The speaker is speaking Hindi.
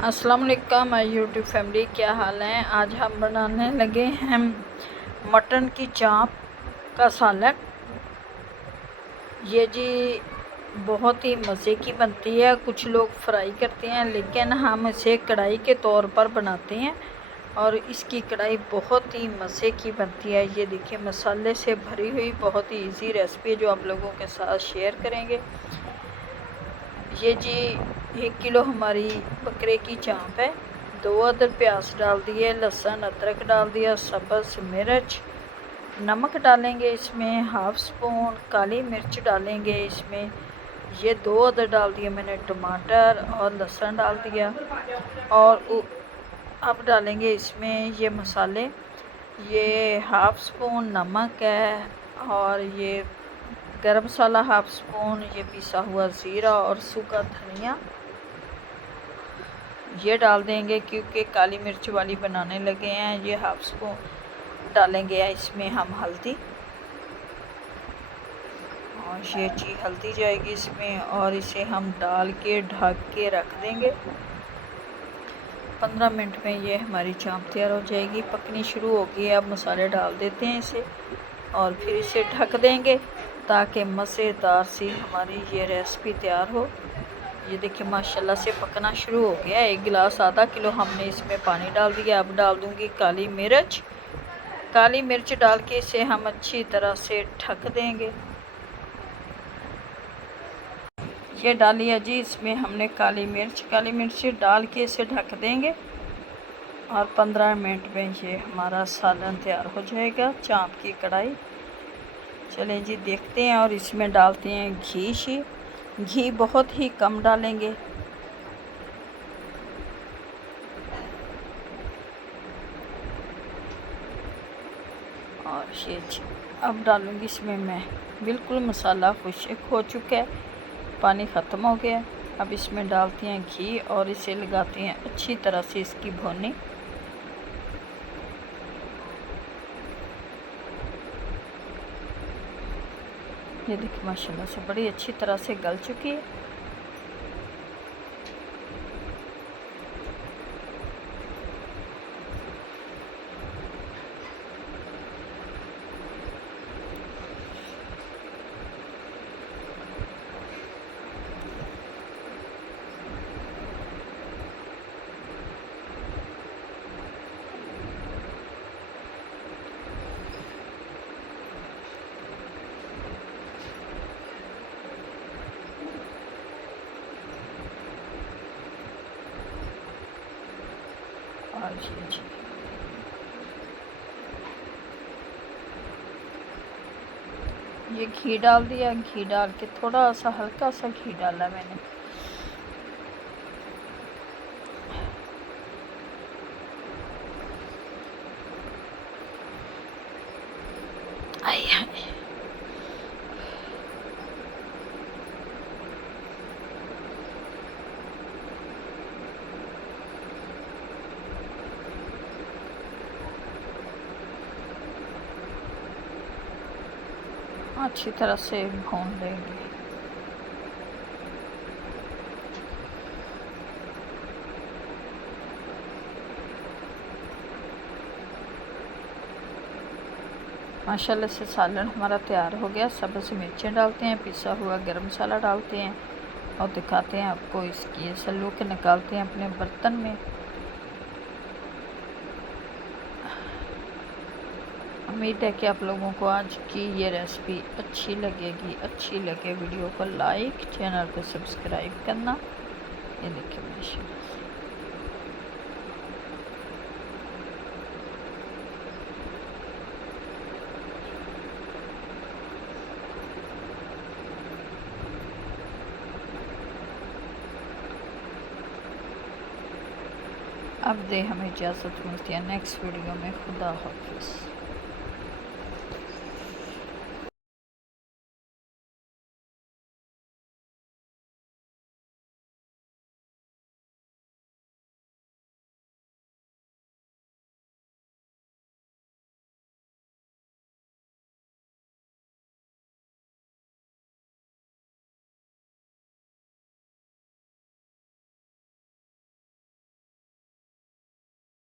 अस्सलाम वालेकुम माय यूट्यूब फैमिली, क्या हाल है। आज हम बनाने लगे हैं मटन की चाप का सालन। ये जी बहुत ही मज़े की बनती है। कुछ लोग फ्राई करते हैं, लेकिन हम इसे कढ़ाई के तौर पर बनाते हैं और इसकी कढ़ाई बहुत ही मज़े की बनती है। ये देखिए, मसाले से भरी हुई बहुत ही इजी रेसिपी जो आप लोगों के साथ शेयर करेंगे। ये जी 1 किलो हमारी बकरे की चाँप है। 2 अदर प्याज डाल दिए, लहसुन अदरक डाल दिया, सब्ज़ मिर्च, नमक डालेंगे इसमें, हाफ़ स्पून काली मिर्च डालेंगे इसमें। ये 2 अदर डाल दिए मैंने टमाटर और लहसुन डाल दिया। और अब डालेंगे इसमें ये मसाले। ये हाफ़ स्पून नमक है और ये गरम मसाला हाफ़ स्पून, ये पिसा हुआ ज़ीरा और सूखा धनिया ये डाल देंगे, क्योंकि काली मिर्च वाली बनाने लगे हैं। ये हाफ़ स्पून डालेंगे इसमें हम हल्दी, और ये जी हल्दी जाएगी इसमें, और इसे हम डाल के ढक के रख देंगे। 15 मिनट में ये हमारी चाँप तैयार हो जाएगी। पकनी शुरू हो गई है। अब मसाले डाल देते हैं इसे और फिर इसे ढक देंगे ताकि मज़ेदार सी हमारी ये रेसिपी तैयार हो। ये देखिए माशाल्लाह से पकना शुरू हो गया। 1 गिलास आधा किलो हमने इसमें पानी डाल दिया। अब डाल दूंगी काली मिर्च डाल के इसे हम अच्छी तरह से ढक देंगे। ये डालिए जी इसमें हमने काली मिर्च डाल के इसे ढक देंगे और 15 मिनट में ये हमारा सालन तैयार हो जाएगा, चाँप की कढ़ाई। चलें जी देखते हैं। और इसमें डालते हैं घी बहुत ही कम डालेंगे। और ये अब डालूँगी इसमें मैं, बिल्कुल मसाला खुश्क हो चुका है, पानी ख़त्म हो गया। अब इसमें डालते हैं घी और इसे लगाते हैं अच्छी तरह से इसकी भुनी। ये देखिए माशाल्लाह से बड़ी अच्छी तरह से गल चुकी है। और ये घी डाल दिया। घी डाल के थोड़ा सा हल्का सा घी डाला मैंने। अच्छी तरह से भून लेंगे। माशाल्लाह से सालन हमारा तैयार हो गया। सब्ज़ मिर्चें डालते हैं, पिसा हुआ गरम मसाला डालते हैं और दिखाते हैं आपको इसकी सल्लू के निकालते हैं अपने बर्तन में। उम्मीद है कि आप लोगों को आज की ये रेसिपी अच्छी लगेगी। अच्छी लगे वीडियो को लाइक, चैनल को सब्सक्राइब करना। ये देखिए माशाल्लाह अब दे हमें इजाज़त मिलती है नेक्स्ट वीडियो में। खुदा हाफिज़।